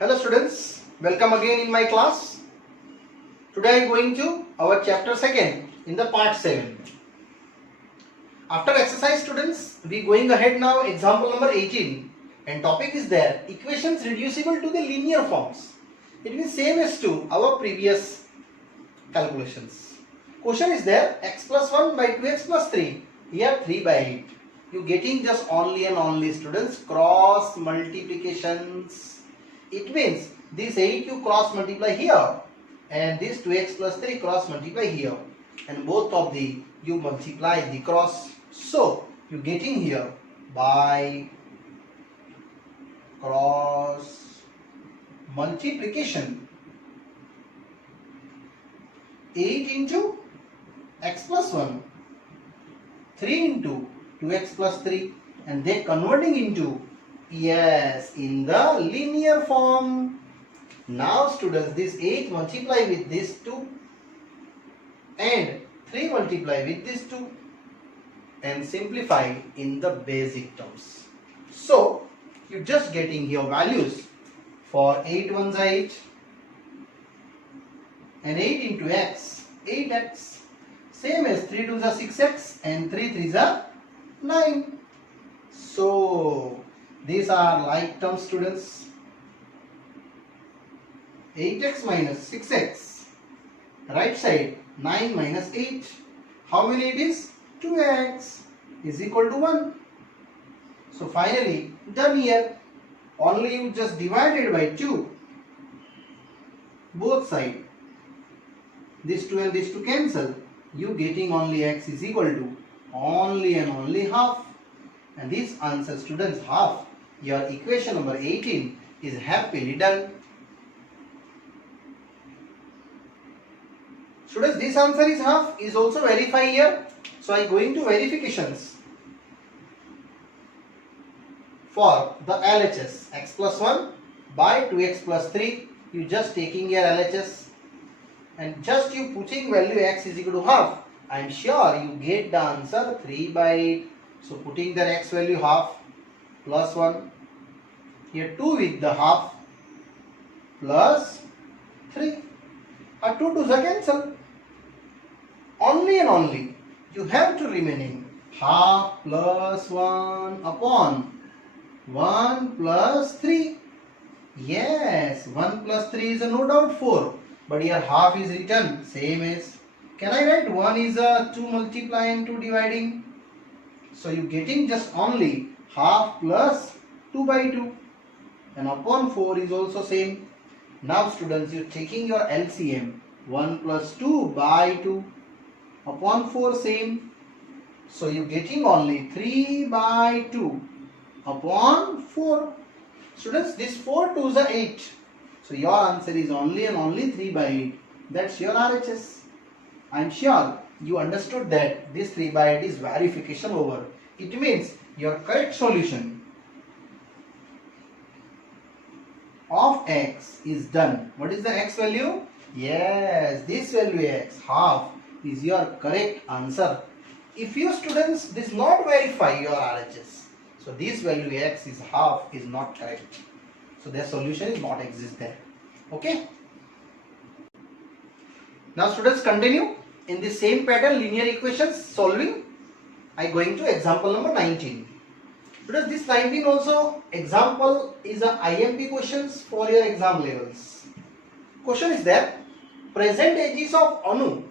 Hello students, welcome again in my class. Today I am going to our chapter 2nd in the part 7. After exercise students, we going ahead now example number 18 and topic is there equations reducible to the linear forms. It means same as to our previous calculations. Question is there x plus 1 by 2x plus 3, here 3 by 8. You getting just only and only students cross multiplications. It means this 8 you cross multiply here and this 2x plus 3 cross multiply here and both of the you multiply the cross. So you getting here by cross multiplication 8 into x plus 1, 3 into 2x plus 3 and they converting into in the linear form. Now students, this 8 multiply with this 2 and 3 multiply with this 2 and simplify in the basic terms. So you just getting your values for 8 ones are 8 and 8 into x 8x, same as 3 2s are 6x and 3 3s are 9. So these are like terms students. 8x minus 6x, right side 9 minus 8. How many it is? 2x is equal to 1. So finally done here. Only you just divided by 2. Both side. This 2 and this 2 cancel. You getting only x is equal to only and only half. And this answer students half. Your equation number 18 is happily done. Students, this answer is half is also verify here. So I going to verifications for the LHS x plus 1 by 2x plus 3. You just taking your LHS and just you putting value x is equal to half. I am sure you get the answer 3 by 8. So putting the x value half plus 1, here 2 with the half plus 3. 2 2s are cancel. Only and only you have to remaining half plus 1 upon 1 plus 3. Yes, 1 plus 3 is a no doubt 4. But here half is written same as. Can I write 1 is a 2 multiplying 2 dividing? So you getting just only half plus 2 by 2 and upon 4 is also same. Now students, you taking your LCM 1 plus 2 by 2 upon 4 same. So you getting only 3 by 2 upon 4. Students, this 4 2s are 8. So your answer is only and only 3 by 8. That's your RHS. I am sure you understood that this 3 by 8 is verification over. It means your correct solution of x is done. What is the x value? Yes, this value x half is your correct answer. If you students this not verify your RHS, so this value x is half is not correct. So their solution is not exist there. Okay. Now students, continue in the same pattern linear equations solving. I going to example number 19. Because this 19 also example is a IMP questions for your exam levels. Question is there, present ages of Anu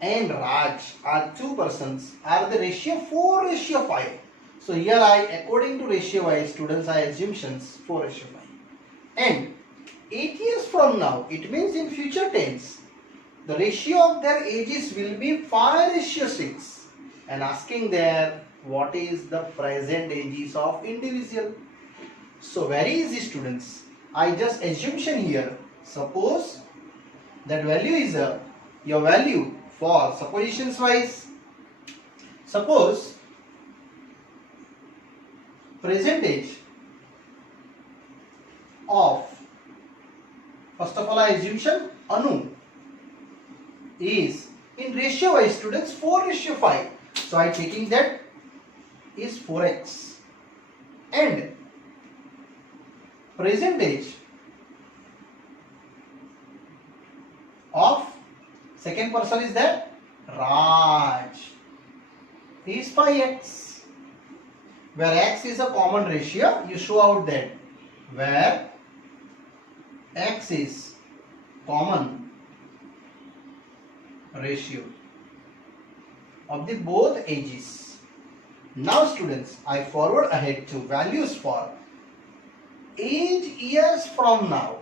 and Raj are 2 persons are the ratio 4:5. So here I according to ratio wise students I assumptions 4:5. And 8 years from now, it means in future tense, the ratio of their ages will be 5:6 and asking there what is the present ages of individual. So very easy students, I just assumption here, suppose that value is your value for suppositions wise. Suppose present age of, first of all I assumption Anu is in ratio wise students 4:5. So I taking that is 4x and present age Second person is that Raj. He is 5x. Where x is a common ratio, you show out that. Where x is common ratio of the both ages. Now students, I forward ahead to values for age years from now.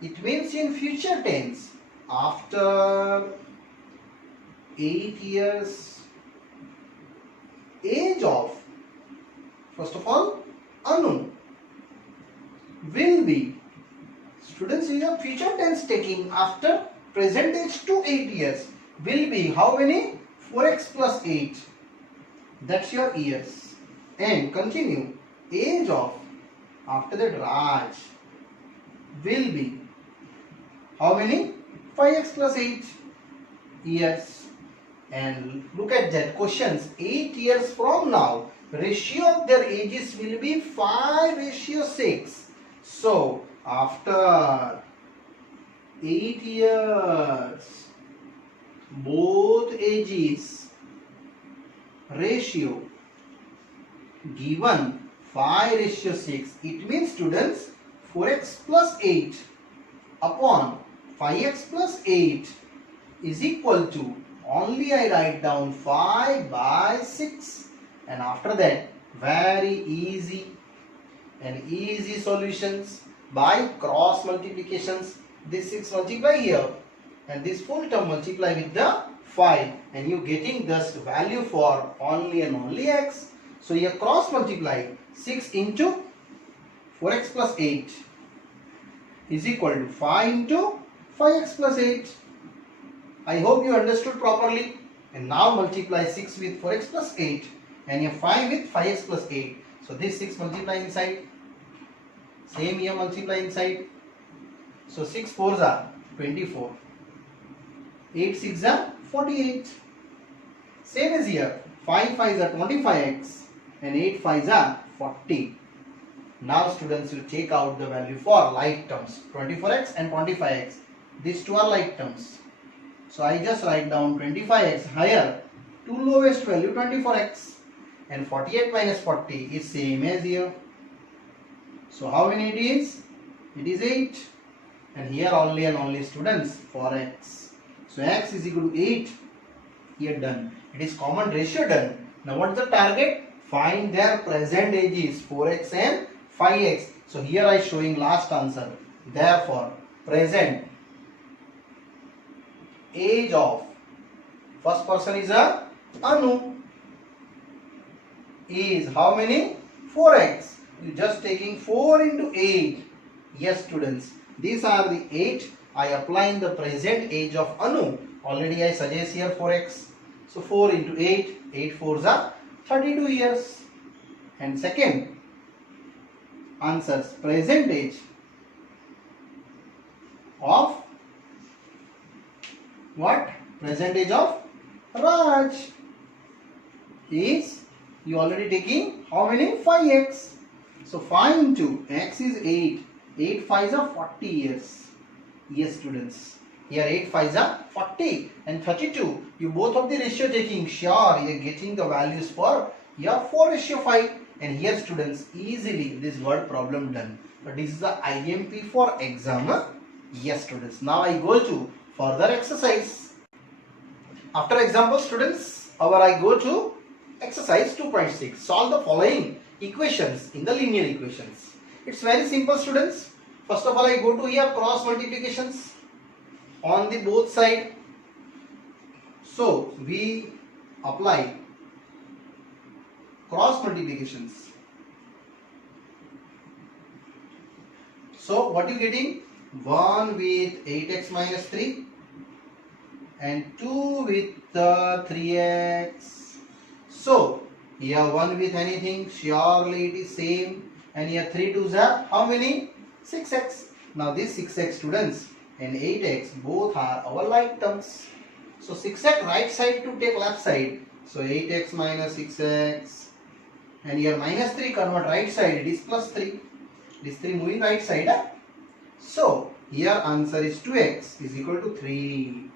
It means in future tense. After 8 years, age of, first of all, Anu will be, students, in a future tense taking after present age to 8 years, will be how many? 4x plus 8. That's your years. And continue. Age of, after that, Raj will be how many? 5x plus 8 years. And look at that questions. 8 years from now, ratio of their ages will be 5:6. So after 8 years, both ages ratio given 5:6. It means students 4x plus 8 upon 5x plus 8 is equal to, only I write down 5/6, and after that very easy and easy solutions by cross multiplications. This 6 multiply here and this full term multiply with the 5, and you getting this value for only and only x. So here cross multiply 6 into 4x plus 8 is equal to 5 into 5x plus 8. I hope you understood properly. And now multiply 6 with 4x plus 8 and here 5 with 5x plus 8. So this 6 multiply inside. Same here multiply inside. So 6 4s are 24. 8 6s are 48. Same as here. 5 5s are 25x and 8 5s are 40. Now students, you take out the value for like terms. 24x and 25x. These two are like terms. So I just write down 25x higher to lowest value 24x, and 48 minus 40 is same as here. So how many it is? It is 8, and here only and only students for x. So x is equal to 8. Here done. It is common ratio done. Now what is the target? Find their present ages 4x and 5x. So here I showing last answer. Therefore present age of first person is a Anu is how many? 4x. You just taking 4 into 8. Yes students, these are the 8. I apply in the present age of Anu. Already I suggest here 4x. So 4 into 8, 8 4s are 32 years. And second answers, present age of what? Present age of Raj is, you already taking how many? 5x. So 5 into x is 8. 8 5s are 40 years. Yes students. Here 8 5s are 40 and 32. You both of the ratio taking, sure you are getting the values for your 4:5. And here students, easily this word problem done. But this is the IMP for exam. Yes students. Now I go to further exercise. After example students, I go to exercise 2.6. Solve the following equations in the linear equations. It's very simple students. First of all, I go to here cross multiplications on the both side. So we apply cross multiplications. So what you getting? 1 with 8x minus 3 and 2 with 3x. So here 1 with anything, surely it is same, and here 3 2s are how many? 6x. Now this 6x students and 8x both are our like terms. So 6x right side to take left side. So 8x minus 6x, and here minus 3 convert right side, it is plus 3. This 3 moving right side. So here answer is 2x is equal to 3.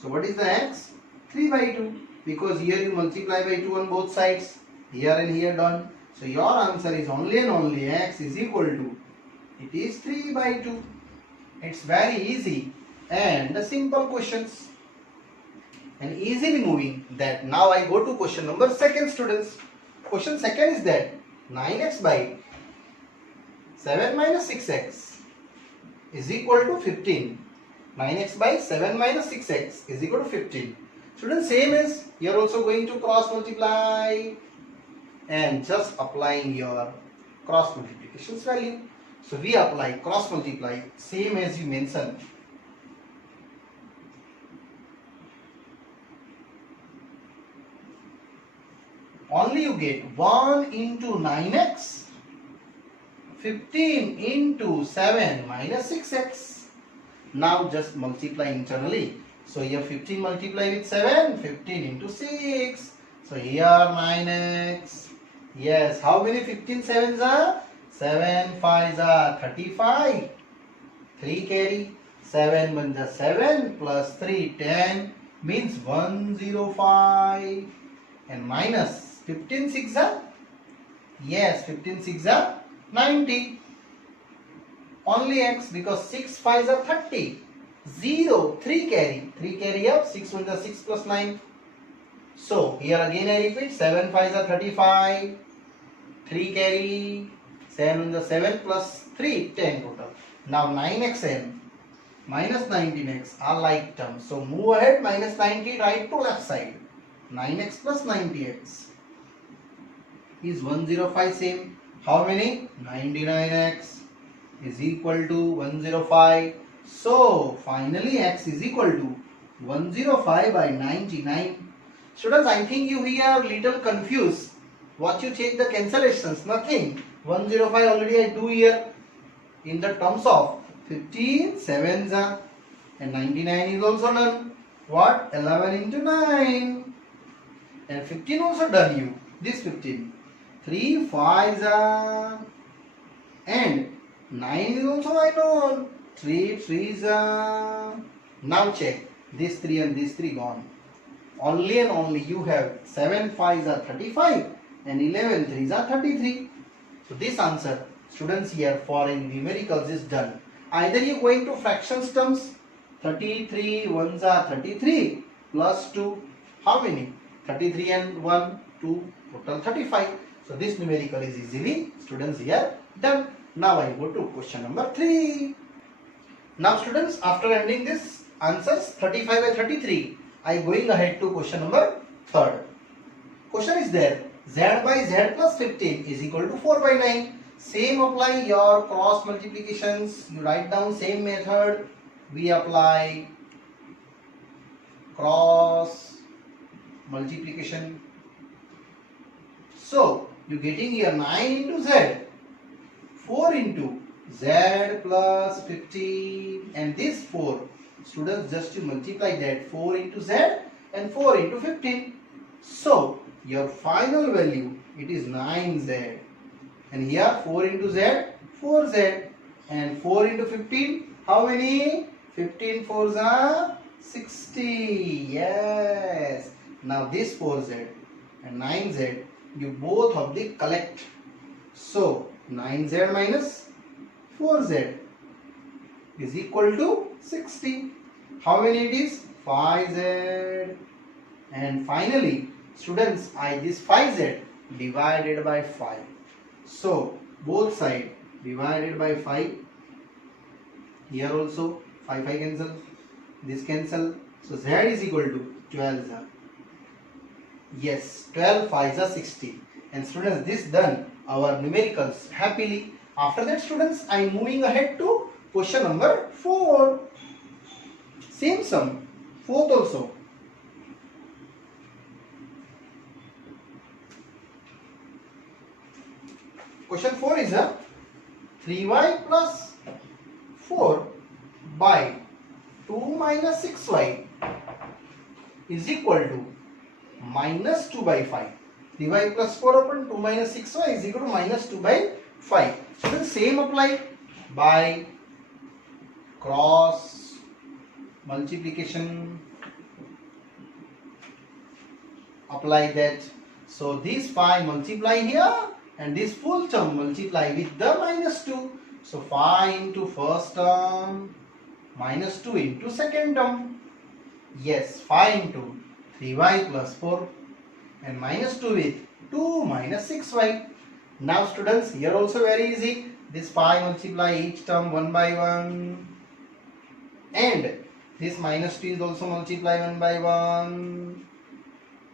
So what is the x? 3 by 2. Because here you multiply by 2 on both sides. Here and here done. So your answer is only and only x is equal to, it is 3 by 2. It's very easy and the simple questions. And easily moving that. Now I go to question number 2, students. Question 2 is that 9x by 7 minus 6x is equal to 15. 9x by 7 minus 6x is equal to 15. Students, same as you are also going to cross multiply and just applying your cross multiplications value. So we apply cross multiply same as you mentioned. Only you get 1 into 9x, 15 into 7 minus 6x. Now just multiply internally. So here 15 multiply with 7, 15 into 6. So here 9x. Yes, how many 15 sevens are? 7 5s are 35. 3 carry. 7 1 is 7 plus 3 10 means 105. And minus 15 6 are? Yes, 15 6 are 90. Only x because 6 5s are 30. 0, 3 carry. 3 carry up, 6 1 is 6 plus 9. So here again I repeat, 7 5s are 35. 3 carry. 7 1 is 7 plus 3, 10 total. Now 9x and minus 19x are like terms. So move ahead, minus 90 right to left side. 9x plus 90x is 105 same. How many? 99x is equal to 105. So finally x is equal to 105 by 99. Students, I think you here little confused. What you check the cancellations? Nothing. 105 already I do here in the terms of 15 sevens are, and 99 is also done. What? 11 into 9 and 15 also done you. This 15. 3 5s are and 9 is also I know. 3 3s are. Now check. This 3 and this 3 gone. Only and only you have 7 5s are 35 and 11 3s are 33. So this answer, students, here for in numericals is done. Either you going to fractions terms. 33 ones are 33 plus 2. How many? 33 and 1 2 total 35. So this numerical is easily, students, here done. Now I go to question number 3. Now students, after ending this answers 35 by 33, I going ahead to question number 3. Question is there, z by z plus 15 is equal to 4 by 9. Same apply your cross multiplications. You write down same method. We apply cross multiplication. So you getting here 9 into z, 4 into z plus 15, and this 4. Students, just to multiply that 4 into z and 4 into 15. So your final value, it is 9z. And here 4 into z, 4z. And 4 into 15, how many? 15 4s are 60. Yes. Now this 4z and 9z, you both of the collect. So 9z minus 4z is equal to 60. How many it is? 5z. And finally, students, I this 5z divided by 5. So both side divided by 5. Here also 5 cancel. This cancel. So z is equal to 12. Yes, 12 5s are 60. And students, this done our numericals happily. After that, students, I am moving ahead to question number 4. Same sum, 4th also. Question 4 is a 3y plus 4 by 2 minus 6y is equal to minus 2 by 5. 3y plus 4 upon 2 minus 6y is equal to minus 2 by 5. So the same apply by cross multiplication. apply that. So this 5 multiply here and this full term multiply with the minus 2. So 5 into first term minus 2 into second term. Yes, 5 into 3y plus 4 and minus 2 with 2 minus 6y. Now students, here also very easy. This 5 multiply each term 1 by 1 and this minus 2 is also multiply 1 by 1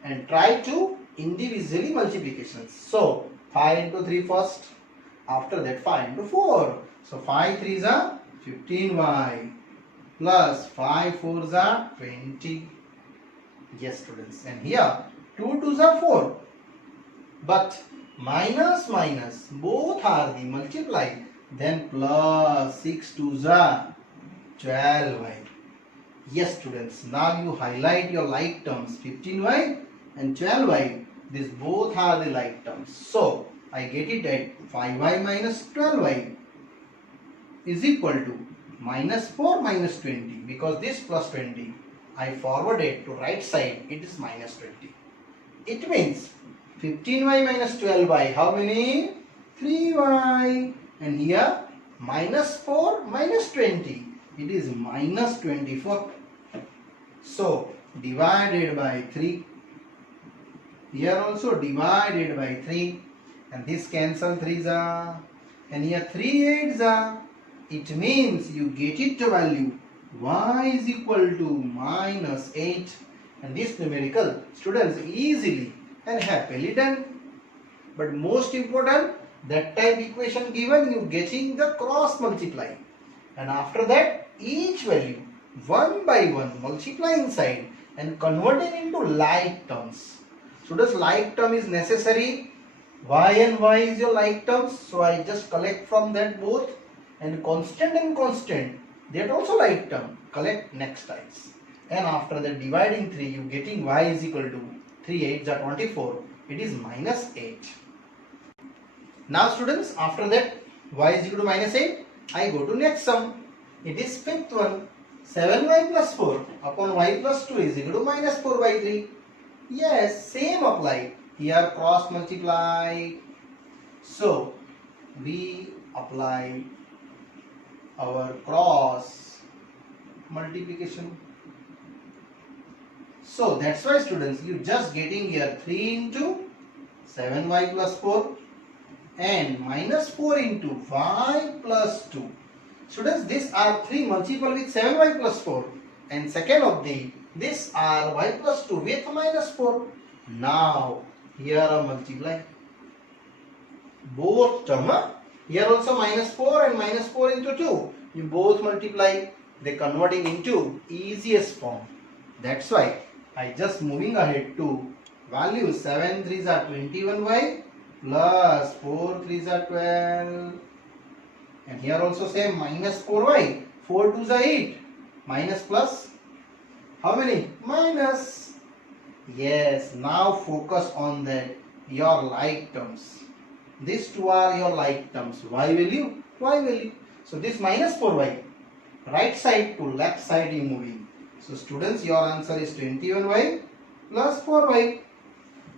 and try to individually multiplications. So 5 into 3 first, after that 5 into 4. So 5 3s are 15y plus 5 4s are 20. Yes students, and here 2 2s are 4. But minus minus both are the multiply, then plus 6 2s are 12y. Yes students, now you highlight your like terms 15y and 12y. These both are the like terms. So I get it at 5y minus 12y is equal to minus 4 minus 20, because this plus 20 I forwarded to right side, it is minus 20. It means 15y minus 12y, how many? 3y. And here minus 4 minus 20, it is minus 24. So divided by 3. Here also divided by 3. And this cancel 3s are. And here 3 8s are. It means you get it to value y is equal to minus 8. And this numerical students easily and happily done. But most important, that type equation given, you getting the cross multiply. And after that, each value 1 by 1 multiply inside and converting into like terms. Students, like term is necessary. Y and y is your like terms. So I just collect from that both. And constant, that also like term. Collect next times. And after that dividing 3, you getting y is equal to 3 8s are 24. It is minus 8. Now students, after that y is equal to minus 8, I go to next sum. It is fifth one. 7y plus 4 upon y plus 2 is equal to minus 4 by 3. Yes, same apply. Here cross multiply. So we apply our cross multiplication. So that's why students, you just getting here 3 into 7y plus 4 and minus 4 into y plus 2. Students, these are 3 multiple with 7y plus 4 and second of these are y plus 2 with minus 4. Now here are multiply both term. Here also minus 4 and minus 4 into 2. You both multiply, they converting into easiest form. That's why I just moving ahead to value 7 3s are 21y plus 4 3s are 12. And here also same minus 4y, 4 2s are 8, minus plus, how many? Minus. Yes, now focus on that, your like terms. These two are your like terms, y value, y value. So this minus 4y, right side to left side you moving. So students, your answer is 21y plus 4y.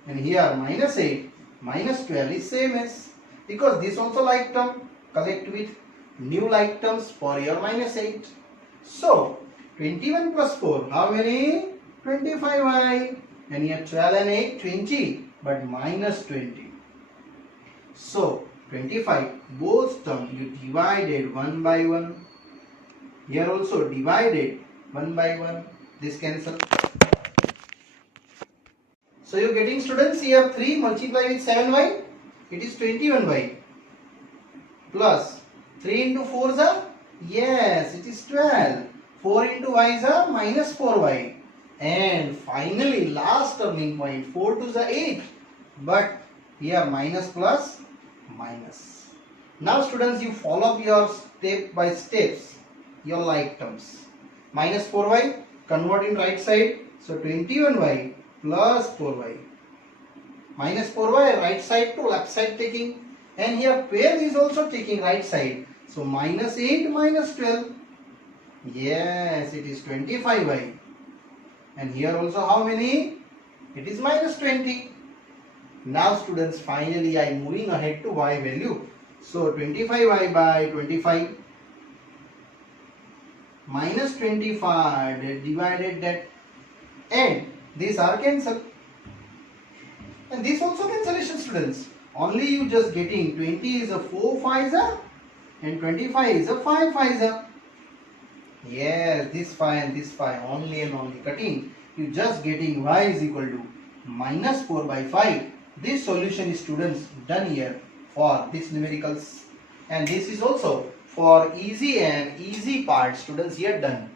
And here minus 8 minus 12 is same as, because this also like term, collect with new like terms for your minus 8. So 21 plus 4, how many? 25y. And here 12 and 8, 20, but minus 20. So 25, both terms you divided 1 by 1. Here also divided 1 by 1. This cancel. So you are getting students here 3 multiply with 7y. It is 21y. Plus 3 into 4 is a? Yes, it is 12. 4 into y is a minus 4y. And finally last turning point 4 to the 8. But here minus plus minus. Now students, you follow up your step by steps, your like terms. Minus 4y, convert in right side. So 21y plus 4y. Minus 4y, right side to left side taking. And here pair is also taking right side. So minus 8 minus 12. Yes, it is 25y. And here also how many? It is minus 20. Now students, finally I am moving ahead to y value. So 25y by 25 minus 25 that divided that, and these are cancelled. And this also cancellation, students. Only you just getting 20 is a 4 5s and 25 is a 5 5s. Yes, this 5 and this 5 only and only cutting. You just getting y is equal to minus 4 by 5. This solution is, students, done here for this numericals, and this is also for easy and easy part, students, here done.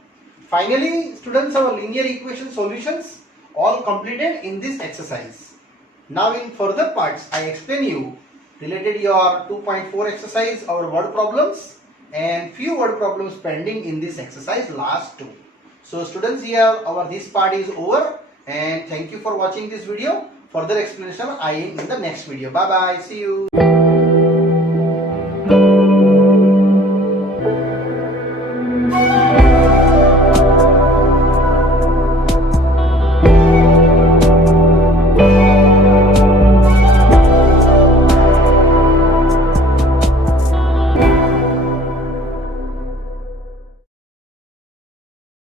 Finally, students, our linear equation solutions all completed in this exercise. Now in further parts I explain you related your 2.4 exercise, our word problems, and few word problems pending in this exercise, last two. So students, here our this part is over, and thank you for watching this video. Further explanation I am in the next video. Bye bye. See you.